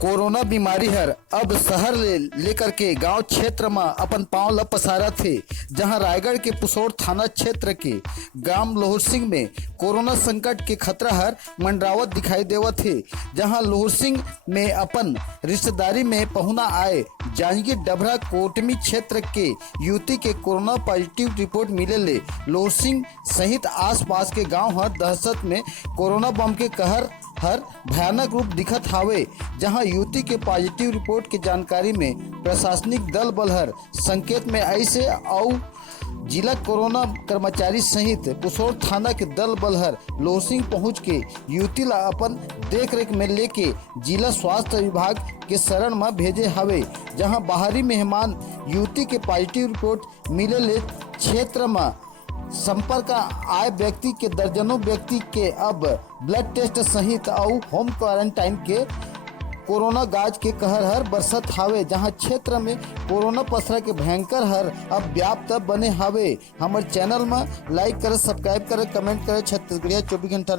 Corona बीमारी हर अब शहर ले लेकर के गांव क्षेत्र में अपन पांव ल पसारा थे। जहां रायगढ़ के पुसौर थाना क्षेत्र के ग्राम लोहर सिंह में कोरोना संकट के खतरा हर मंडरावत दिखाई देवत थे। जहां लोहर सिंह में अपन रिश्तेदारी में पहुना आए जांजगीर डभरा कोटमी क्षेत्र के युवती के कोरोना पॉजिटिव रिपोर्ट मिले ले लोहर सिंह सहित आसपास के गांव हर दहशत में कोरोना बम के कहर हर भयानक रूप दिखत हावे। जहां युवती के पॉजिटिव रिपोर्ट की जानकारी में प्रशासनिक दल बलहर संकेत में ऐसे और जिला कोरोना कर्मचारी सहित पुसौर थाना के दल बलहर लोहर सिंह पहुंच के युवती ला अपन देख रेख में लेके जिला स्वास्थ्य विभाग के शरण में भेजे हवे। जहां बाहरी मेहमान युवती के पॉजिटिव रिपोर्ट मिले ले क्षेत्र में संपर्क आए व्यक्ति के दर्जनों व्यक्ति के अब ब्लड टेस्ट सहित और होम क्वारंटाइन के कोरोना गाज के कहर हर बरसत हावे। जहां क्षेत्र में कोरोना पसरा के भयंकर हर अब व्याप्त बने हावे। हमारे चैनल में लाइक करे, सब्सक्राइब करे, कमेंट करे। छत्तीसगढ़िया 24 घंटा